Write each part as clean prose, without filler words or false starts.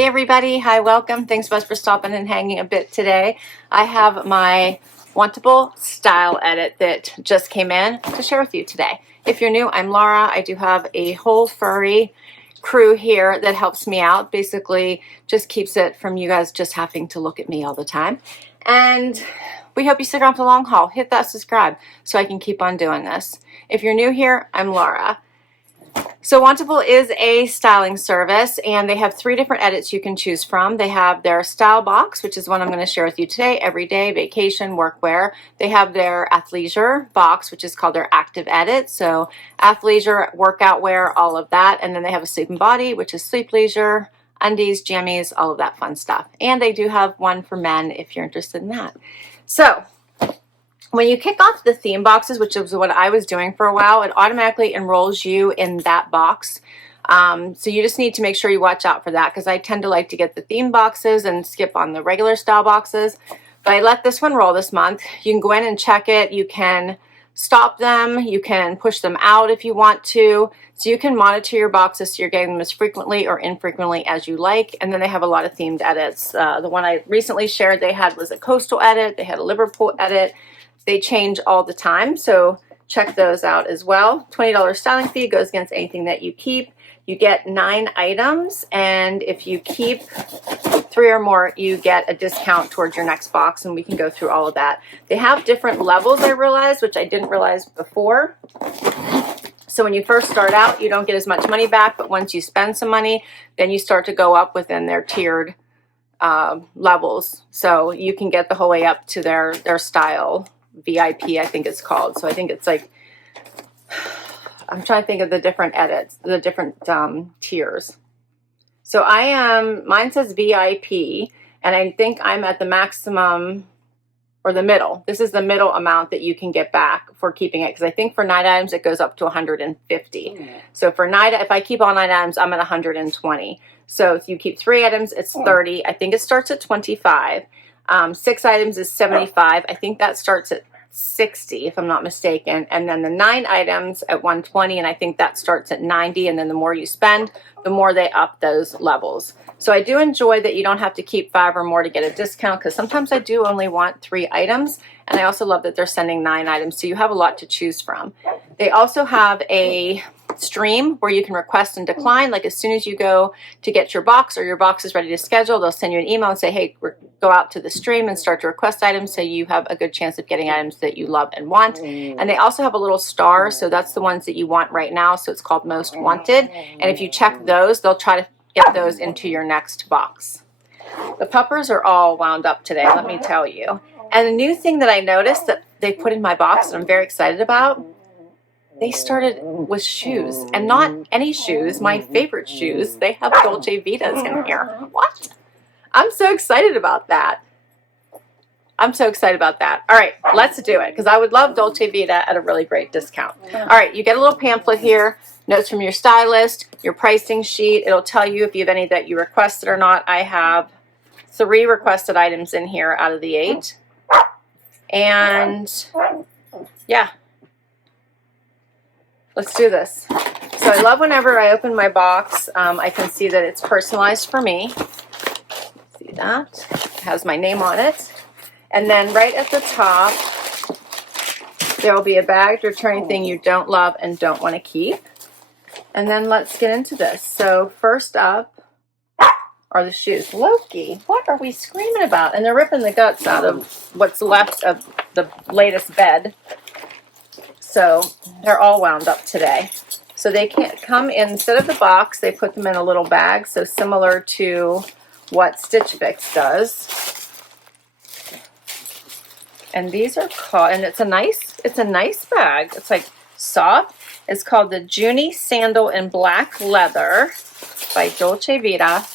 Hey everybody, hi, welcome. Thanks so much for stopping and hanging a bit today. I have my Wantable Style edit that just came in to share with you today. If you're new, I'm Laura. I do have a whole furry crew here that helps me out. Basically, just keeps it from you guys just having to look at me all the time. And we hope you stick around for the long haul. Hit that subscribe so I can keep on doing this. If you're new here, I'm Laura. So Wantable is a styling service, and they have 3 different edits you can choose from. They have their style box, which is one I'm going to share with you today, everyday, vacation, workwear. They have their athleisure box, which is called their active edit. So athleisure, workout wear, all of that. And then they have a sleep and body, which is sleep leisure, undies, jammies, all of that fun stuff. And they do have one for men if you're interested in that. So when you kick off the theme boxes, which is what I was doing for a while, it automatically enrolls you in that box. So you just need to make sure you watch out for that, because I tend to like to get the theme boxes and skip on the regular style boxes. But I let this one roll this month. You can go in and check it. You can stop them. You can push them out if you want to. So you can monitor your boxes so you're getting them as frequently or infrequently as you like. And then they have a lot of themed edits. The one I recently shared they had was a coastal edit. They had a Liverpool edit. They change all the time, so check those out as well. $20 styling fee goes against anything that you keep. You get 9 items, and if you keep 3 or more, you get a discount towards your next box, and we can go through all of that. They have different levels, I realized, which I didn't realize before. So when you first start out, you don't get as much money back, but once you spend some money, then you start to go up within their tiered levels. So you can get the whole way up to their style VIP, I think it's called. So I think it's like, I'm trying to think of the different edits, the different tiers. So mine says VIP, and I think I'm at the maximum or the middle. This is the middle amount that you can get back for keeping it, because I think for 9 items it goes up to 150. So for 9, if I keep all 9 items, I'm at 120. So if you keep 3 items, it's 30. I think it starts at 25. 6 items is 75. I think that starts at 60, if I'm not mistaken. And then the 9 items at 120, and I think that starts at 90. And then the more you spend, the more they up those levels. So I do enjoy that you don't have to keep 5 or more to get a discount, because sometimes I do only want 3 items. And I also love that they're sending 9 items, so you have a lot to choose from. They also have a stream where you can request and decline. Like as soon as you go to get your box, or your box is ready to schedule, they'll send you an email and say, hey, go out to the stream and start to request items, so you have a good chance of getting items that you love and want. And they also have a little star, so that's the ones that you want right now, so it's called Most Wanted. And if you check those, they'll try to get those into your next box. The puppers are all wound up today, let me tell you. And a new thing that I noticed that they put in my box that I'm very excited about, they started with shoes, and not any shoes, my favorite shoes. They have Dolce Vitas in here. What? I'm so excited about that. I'm so excited about that. All right, let's do it, because I would love Dolce Vita at a really great discount. All right, you get a little pamphlet here, notes from your stylist, your pricing sheet. It'll tell you if you have any that you requested or not. I have 3 requested items in here out of the 8. And yeah, let's do this. So I love whenever I open my box, I can see that it's personalized for me. See that? It has my name on it. And then right at the top, there will be a bagged return anything you don't love and don't want to keep. And then let's get into this. So first up are the shoes. Loki, what are we screaming about? And they're ripping the guts out of what's left of the latest bed. So they're all wound up today. So they can't come in, instead of the box, they put them in a little bag. So similar to what Stitch Fix does. And these are called, and it's a nice bag. It's like soft. It's called the Juny Sandal in Black Leather by Dolce Vita.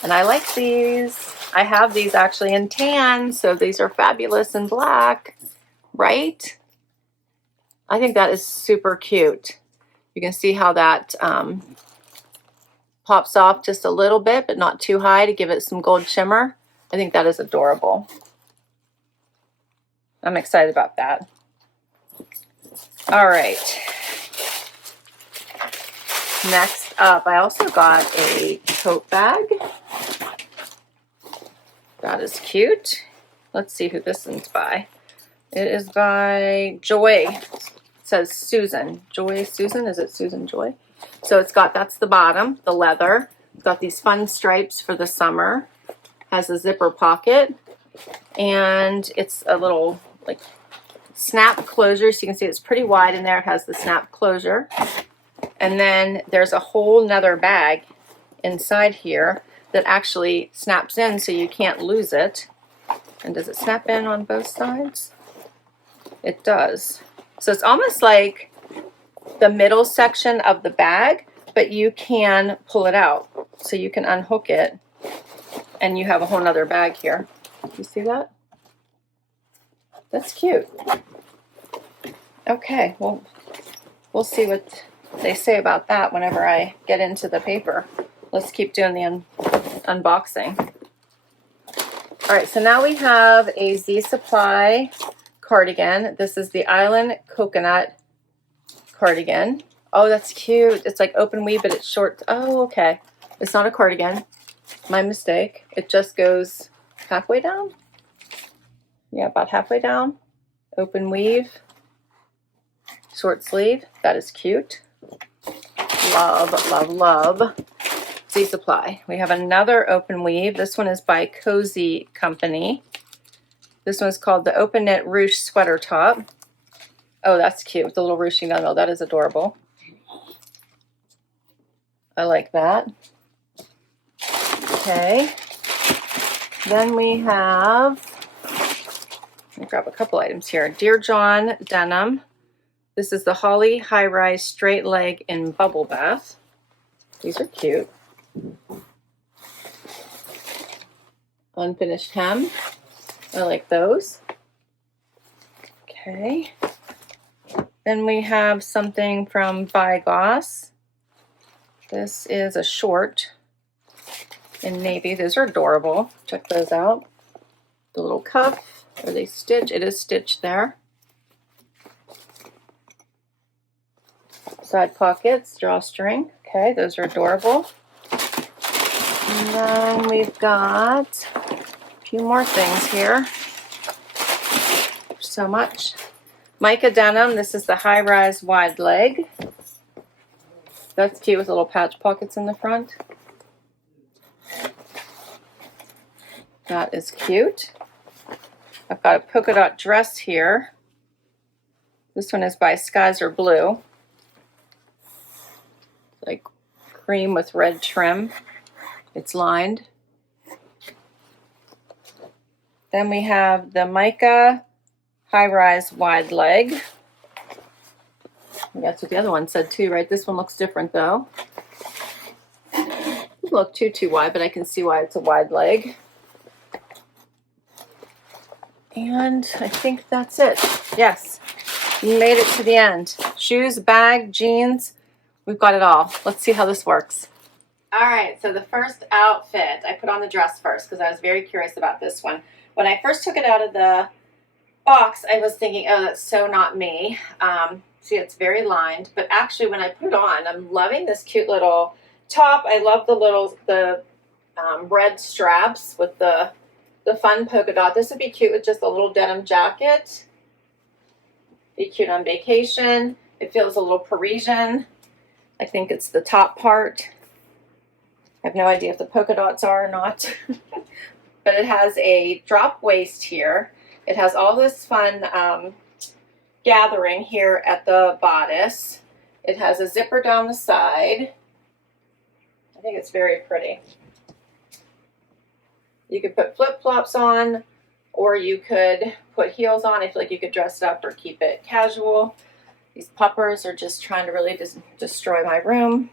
And I like these. I have these actually in tan, so these are fabulous in black, right? I think that is super cute. You can see how that pops off just a little bit, but not too high to give it some gold shimmer. I think that is adorable. I'm excited about that. All right. Next up, I also got a tote bag. That is cute. Let's see who this one's by. It is by Joy. It says Susan. Joy Susan? Is it Susan Joy? So it's got, that's the bottom, the leather. It's got these fun stripes for the summer. Has a zipper pocket. And it's a little like snap closure. So you can see it's pretty wide in there. It has the snap closure. And then there's a whole nother bag inside here that actually snaps in so you can't lose it. And does it snap in on both sides? It does. So it's almost like the middle section of the bag, but you can pull it out. So you can unhook it and you have a whole nother bag here. You see that? That's cute. Okay, well, we'll see what they say about that whenever I get into the paper. Let's keep doing the unboxing. All right, so now we have a Z Supply cardigan. This is the Island Coconut cardigan. Oh, that's cute. It's like open weave, but it's short. Oh, okay. It's not a cardigan. My mistake. It just goes halfway down. Yeah, about halfway down. Open weave. Short sleeve. That is cute. Love, love, love. Z Supply. We have another open weave. This one is by Cozy Company. This one is called the Open Knit Ruched Sweater Top. Oh, that's cute with the little ruching down the middle. That is adorable. I like that. Okay. Then we have, let me grab a couple items here. Dear John Denim. This is the Holly High Rise Straight Leg in Bubble Bath. These are cute. Unfinished hem. I like those. Okay. Then we have something from Vigoss. This is a short in navy. Those are adorable. Check those out. The little cuff. Are they stitched? It is stitched there. Side pockets, drawstring. Okay, those are adorable. And then we've got a few more things here. So much. Mica denim. This is the high rise wide leg. That's cute with little patch pockets in the front. That is cute. I've got a polka dot dress here. This one is by Skies Are Blue. Like cream with red trim. It's lined. Then we have the Mica high-rise wide leg. That's what the other one said too, right? This one looks different though. It doesn't look too wide, but I can see why it's a wide leg. And I think that's it. Yes, you made it to the end. Shoes, bag, jeans, we've got it all. Let's see how this works. All right, so the first outfit, I put on the dress first because I was very curious about this one. When I first took it out of the box, I was thinking, oh, that's so not me. See, it's very lined, but actually when I put it on, I'm loving this cute little top. I love the red straps with the fun polka dot. This would be cute with just a little denim jacket. Be cute on vacation. It feels a little Parisian. I think it's the top part. I have no idea if the polka dots are or not. But it has a drop waist here. It has all this fun gathering here at the bodice. It has a zipper down the side. I think it's very pretty. You could put flip-flops on, or you could put heels on. I feel like you could dress it up or keep it casual. These puppers are just trying to really destroy my room.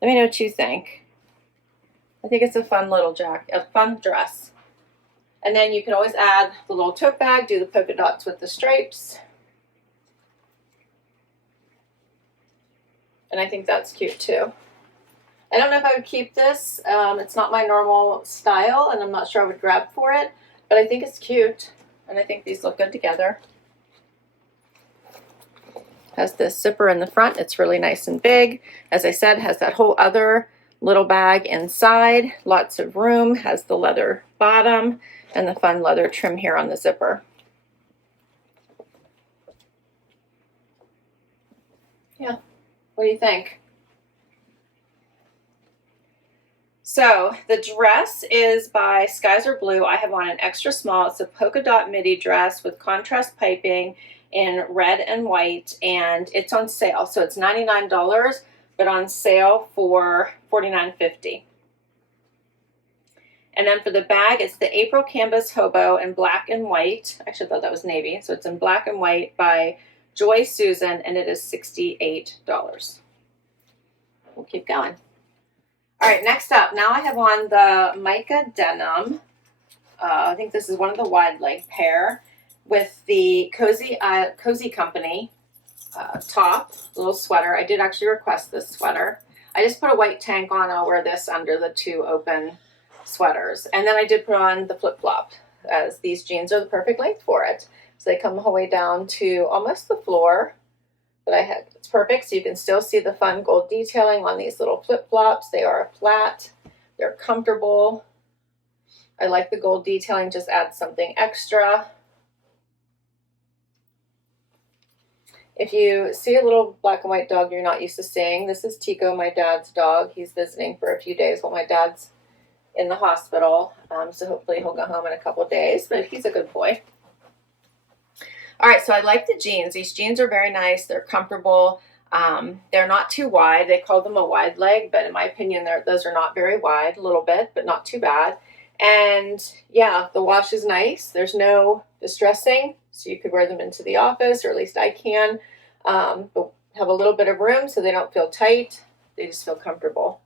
Let me know what you think. I think it's a fun little jacket, a fun dress. And then you can always add the little tote bag, do the polka dots with the stripes. And I think that's cute too. I don't know if I would keep this. It's not my normal style, and I'm not sure I would grab for it, but I think it's cute, and I think these look good together. Has this zipper in the front. It's really nice and big. As I said, has that whole other little bag inside, lots of room, has the leather bottom and the fun leather trim here on the zipper. Yeah, what do you think? So the dress is by Skies Are Blue. I have on an extra small. It's a polka dot midi dress with contrast piping in red and white, and it's on sale. So it's $99, but on sale for $49.50. And then for the bag, it's the April Canvas Hobo in black and white. I actually thought that was navy. So it's in black and white by Joy Susan, and it is $68. We'll keep going. All right, next up, now I have on the Mica Denim. I think this is one of the wide leg pair with the Cozy Company top, little sweater. I did actually request this sweater. I just put a white tank on. I'll wear this under the two open sweaters. And then I did put on the flip-flop, as these jeans are the perfect length for it. So they come the whole way down to almost the floor. But it's perfect, so you can still see the fun gold detailing on these little flip-flops. They are flat, they're comfortable. I like the gold detailing, just adds something extra. If you see a little black and white dog you're not used to seeing, this is Tico, my dad's dog. He's visiting for a few days while my dad's in the hospital, so hopefully he'll go home in a couple of days, but he's a good boy. All right, so I like the jeans. These jeans are very nice. They're comfortable. They're not too wide. They call them a wide leg, but in my opinion, those are not very wide, a little bit, but not too bad. And yeah, the wash is nice. There's no distressing, so you could wear them into the office, or at least I can, but have a little bit of room so they don't feel tight. They just feel comfortable.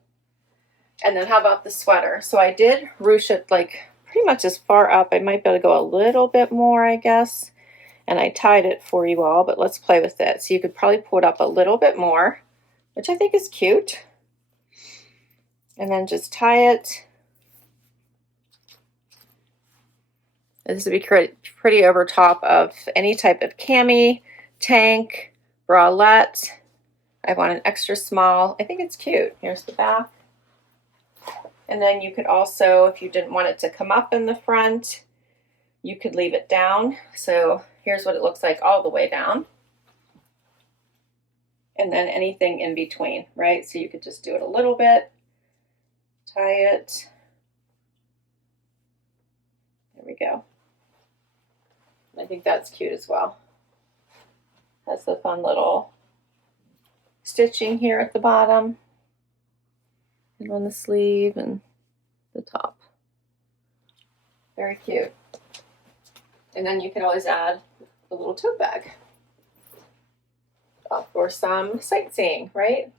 And then how about the sweater? So I did ruche it like pretty much as far up. I might be able to go a little bit more, I guess. And I tied it for you all, but let's play with it. So you could probably pull it up a little bit more, which I think is cute. And then just tie it. This would be pretty over top of any type of cami, tank, bralette. I want an extra small. I think it's cute. Here's the back. And then you could also, if you didn't want it to come up in the front, you could leave it down. So here's what it looks like all the way down. And then anything in between, right? So you could just do it a little bit, tie it. There we go. I think that's cute as well. Has the fun little stitching here at the bottom and on the sleeve and the top. Very cute. And then you can always add a little tote bag for some sightseeing, right?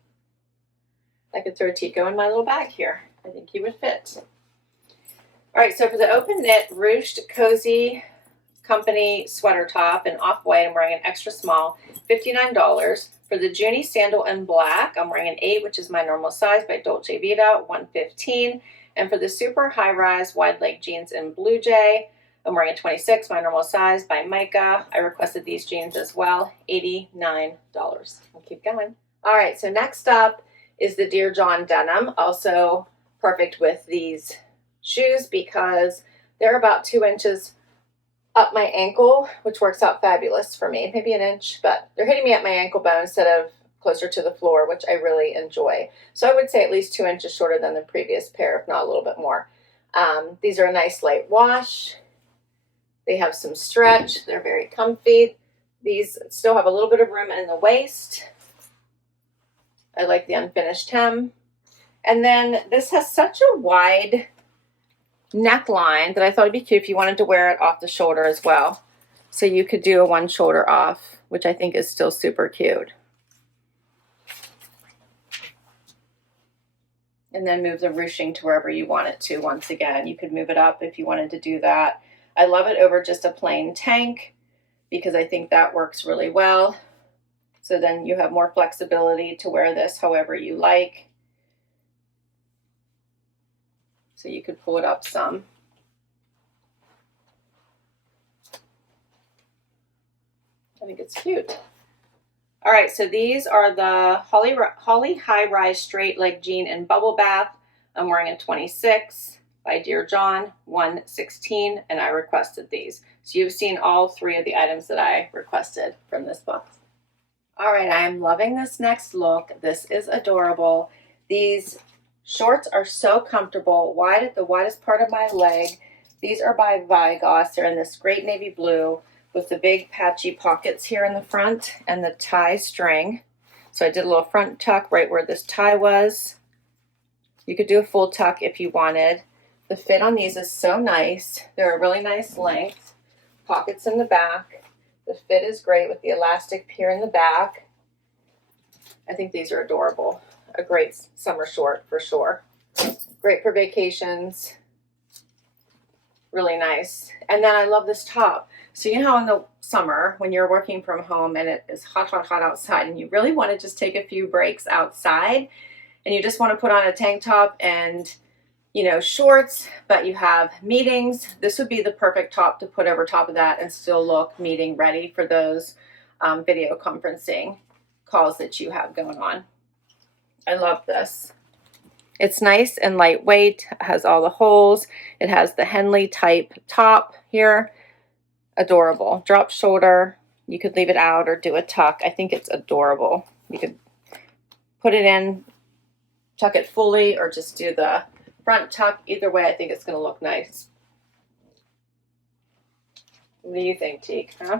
I could throw Tico in my little bag here. I think he would fit. All right, so for the open knit ruched cozy company sweater top in off-white, I'm wearing an extra small, $59. For the Juny sandal in black, I'm wearing an 8, which is my normal size, by Dolce Vita, $115. And for the super high-rise wide leg jeans in Blue Jay, I'm wearing a 26, my normal size, by Mica. I requested these jeans as well, $89. We'll keep going. All right, so next up is the Dear John denim, also perfect with these shoes because they're about 2 inches up my ankle, which works out fabulous for me. Maybe an inch, but they're hitting me at my ankle bone instead of closer to the floor, which I really enjoy. So I would say at least 2 inches shorter than the previous pair, if not a little bit more. These are a nice light wash. They have some stretch. They're very comfy. These still have a little bit of room in the waist. I like the unfinished hem. And then this has such a wide neckline that I thought it'd be cute if you wanted to wear it off the shoulder as well. So you could do a one shoulder off, which I think is still super cute. And then move the ruching to wherever you want it to. Once again, you could move it up if you wanted to do that. I love it over just a plain tank because I think that works really well. So then you have more flexibility to wear this however you like. So you could pull it up some. I think it's cute. All right, so these are the Holly High Rise Straight Leg Jean in Bubble Bath. I'm wearing a 26 by Dear John, 116, and I requested these. So you've seen all three of the items that I requested from this box. All right, I am loving this next look. This is adorable. These shorts are so comfortable, wide at the widest part of my leg. These are by Vigoss. They're in this great navy blue with the big patchy pockets here in the front and the tie string. So I did a little front tuck right where this tie was. You could do a full tuck if you wanted. The fit on these is so nice. They're a really nice length. Pockets in the back. The fit is great with the elastic here in the back. I think these are adorable. A great summer short for sure. Great for vacations. Really nice. And then I love this top. So you know how in the summer when you're working from home and it is hot, hot, hot outside and you really want to just take a few breaks outside and you just want to put on a tank top and, you know, shorts, but you have meetings, this would be the perfect top to put over top of that and still look meeting ready for those video conferencing calls that you have going on. I love this. It's nice and lightweight, it has all the holes. It has the Henley type top here. Adorable. Drop shoulder. You could leave it out or do a tuck. I think it's adorable. You could put it in, tuck it fully, or just do the front tuck. Either way, I think it's going to look nice. What do you think, Teak? Huh?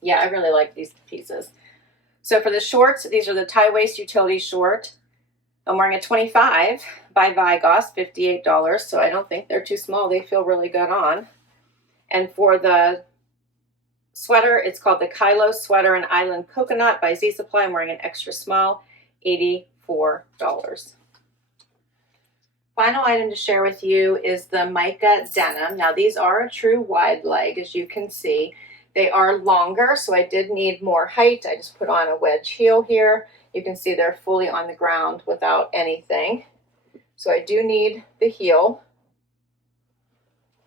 Yeah, I really like these pieces. So for the shorts, these are the tie waist utility short. I'm wearing a 25 by Vigoss, $58, so I don't think they're too small. They feel really good on. And for the sweater, it's called the Kylo Sweater and Island Coconut by Z Supply. I'm wearing an extra small, $84. Final item to share with you is the Mica Denim. Now these are a true wide leg, as you can see. They are longer, so I did need more height. I just put on a wedge heel here. You can see they're fully on the ground without anything. So I do need the heel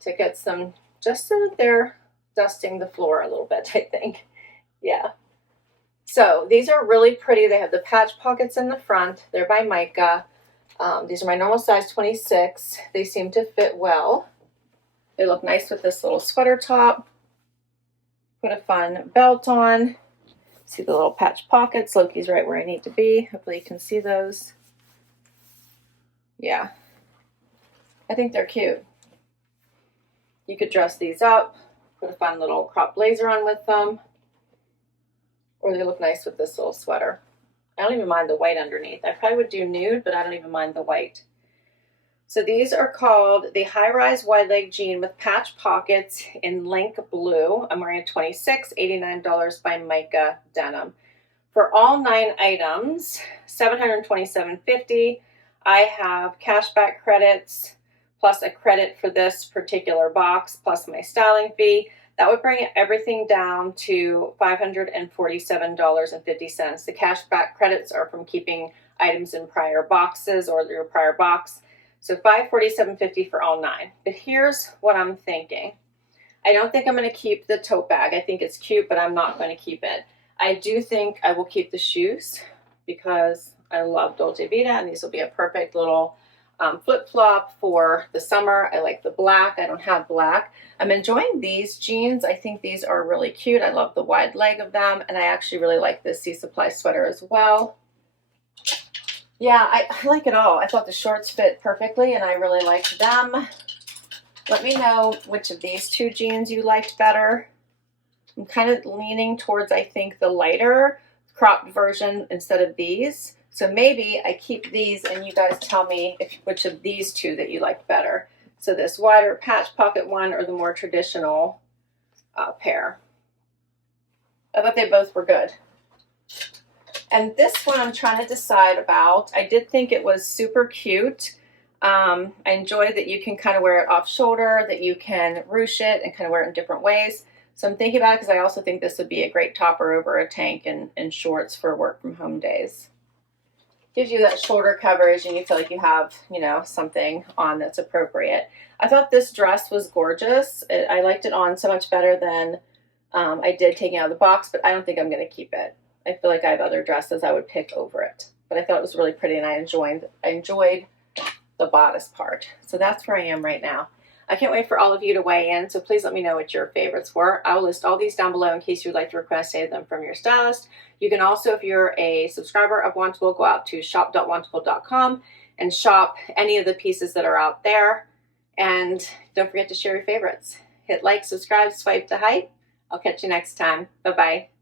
to get some, just so that they're dusting the floor a little bit, I think. Yeah. So these are really pretty. They have the patch pockets in the front. They're by Mica. These are my normal size 26. They seem to fit well. They look nice with this little sweater top. Put a fun belt on. See the little patch pockets. Loki's right where I need to be. Hopefully you can see those. Yeah. I think they're cute. You could dress these up, put a fun little crop blazer on with them, or they look nice with this little sweater. I don't even mind the white underneath. I probably would do nude, but I don't even mind the white. So these are called the High Rise Wide Leg Jean with patch pockets in Link Blue. I'm wearing a 26, $89 by Mica Denim. For all 9 items, $727.50. I have cashback credits plus a credit for this particular box plus my styling fee. That would bring everything down to $547.50. The cashback credits are from keeping items in prior boxes or your prior box. So $547.50 for all 9. But here's what I'm thinking. I don't think I'm going to keep the tote bag. I think it's cute, but I'm not going to keep it. I do think I will keep the shoes because I love Dolce Vita, and these will be a perfect little flip-flop for the summer. I like the black. I don't have black. I'm enjoying these jeans. I think these are really cute. I love the wide leg of them, and I actually really like this Z Supply sweater as well. Yeah, I like it all. I thought the shorts fit perfectly, and I really liked them. Let me know which of these 2 jeans you liked better. I'm kind of leaning towards, I think, the lighter cropped version instead of these. So maybe I keep these, and you guys tell me which of these 2 that you liked better. So this wider patch pocket one or the more traditional pair. I thought they both were good. And this one I'm trying to decide about. I did think it was super cute. I enjoy that you can kind of wear it off shoulder, that you can ruche it and kind of wear it in different ways. So I'm thinking about it because I also think this would be a great topper over a tank and shorts for work from home days. Gives you that shoulder coverage and you feel like you have, you know, something on that's appropriate. I thought this dress was gorgeous. I liked it on so much better than I did take it out of the box, but I don't think I'm going to keep it. I feel like I have other dresses I would pick over it. But I thought it was really pretty, and I enjoyed the bodice part. So that's where I am right now. I can't wait for all of you to weigh in, so please let me know what your favorites were. I will list all these down below in case you'd like to request save them from your stylist. You can also, if you're a subscriber of Wantable, go out to shop.wantable.com and shop any of the pieces that are out there. And don't forget to share your favorites. Hit like, subscribe, swipe to hype. I'll catch you next time. Bye-bye.